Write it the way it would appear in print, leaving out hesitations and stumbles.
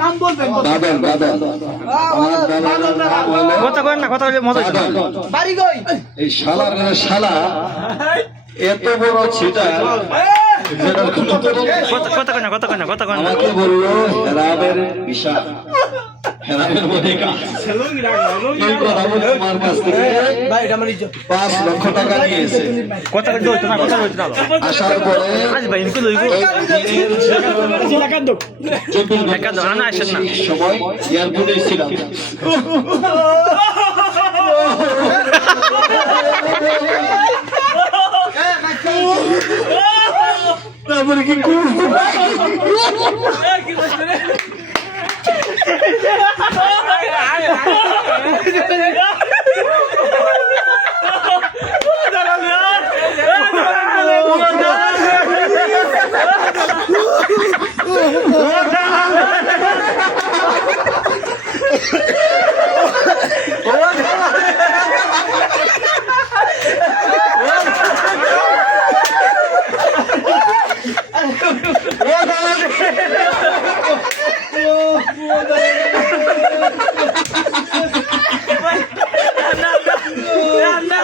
নাম বলবেন কথা করেন না, কথা বলে মজা হচ্ছে না। বাড়ি কই? এই শালার শালা এত বড় ছিটা কথা করেন না, কথা করেন না, কথা করেন না। আমাকে বললো হেরামের বিষয়, হেরামের মধ্যে কাজ। এই কথা বলে তোমার কাছ থেকে ভাই এটা আমার ইজ্জত। 5 লক্ষ টাকা নিয়েছে। কথা কইতে হইতো না, কথা হইতো না। আসার পরে আজ ভাই ইনকে লইব একা দাও না, আসেন না। সময় এয়ারপোর্টে ছিলাম। তারপরে কি করবো? না